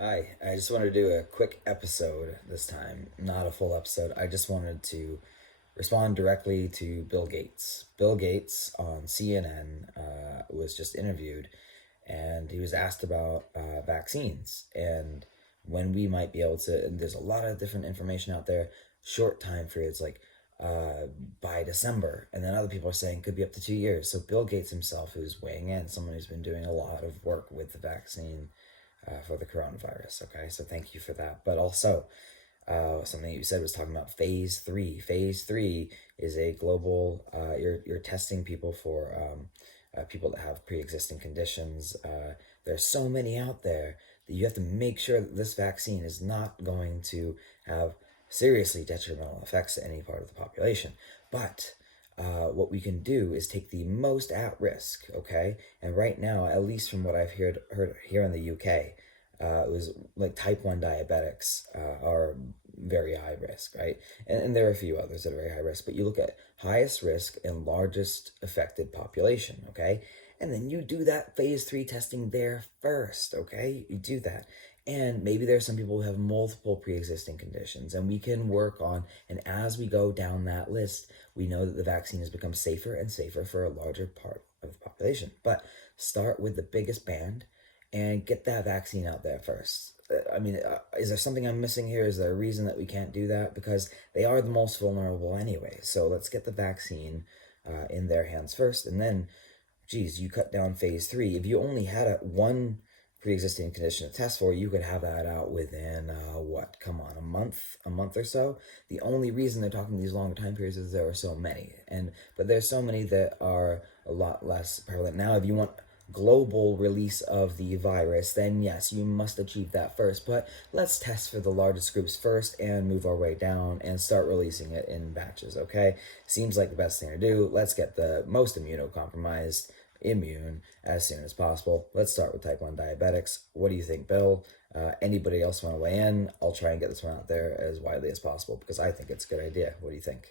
Hi, I just wanted to do a quick episode this time, not a full episode. I just wanted to respond directly to Bill Gates. Bill Gates on CNN was just interviewed, and he was asked about vaccines and when we might be able to. And there's a lot of different information out there, short time periods like uh, by December, and then other people are saying could be up to 2 years. So Bill Gates himself, who's weighing in, someone who's been doing a lot of work with the vaccine for the coronavirus. Okay, so thank you for that. But also, something you said was talking about phase three. Phase three is a global. You're testing people for people that have pre-existing conditions. There's so many out there that you have to make sure that this vaccine is not going to have seriously detrimental effects to any part of the population. But what we can do is take the most at risk, okay? And right now, at least from what I've heard here in the UK, it was like type 1 diabetics are very high risk, right? And there are a few others that are very high risk, but you look at highest risk and largest affected population, okay? And then you do that phase three testing there first, okay? You do that. And maybe there's some people who have multiple pre-existing conditions, and we can work on, and as we go down that list, we know that the vaccine has become safer and safer for a larger part of the population. But start with the biggest band and get that vaccine out there first. Is there something I'm missing here? Is there a reason that we can't do that? Because they are the most vulnerable anyway. So let's get the vaccine in their hands first, and then, geez, you cut down phase three. If you only had one pre-existing condition to test for, you could have that out within what? Come on, a month or so. The only reason they're talking these longer time periods is there are so many, and but there's so many that are a lot less prevalent now. If you want global release of the virus, then yes, you must achieve that first. But let's test for the largest groups first and move our way down and start releasing it in batches, okay? Seems like the best thing to do. Let's get the most immunocompromised immune as soon as possible. Let's start with type 1 diabetics. What do you think, Bill? Anybody else want to weigh in? I'll try and get this one out there as widely as possible because I think it's a good idea. What do you think?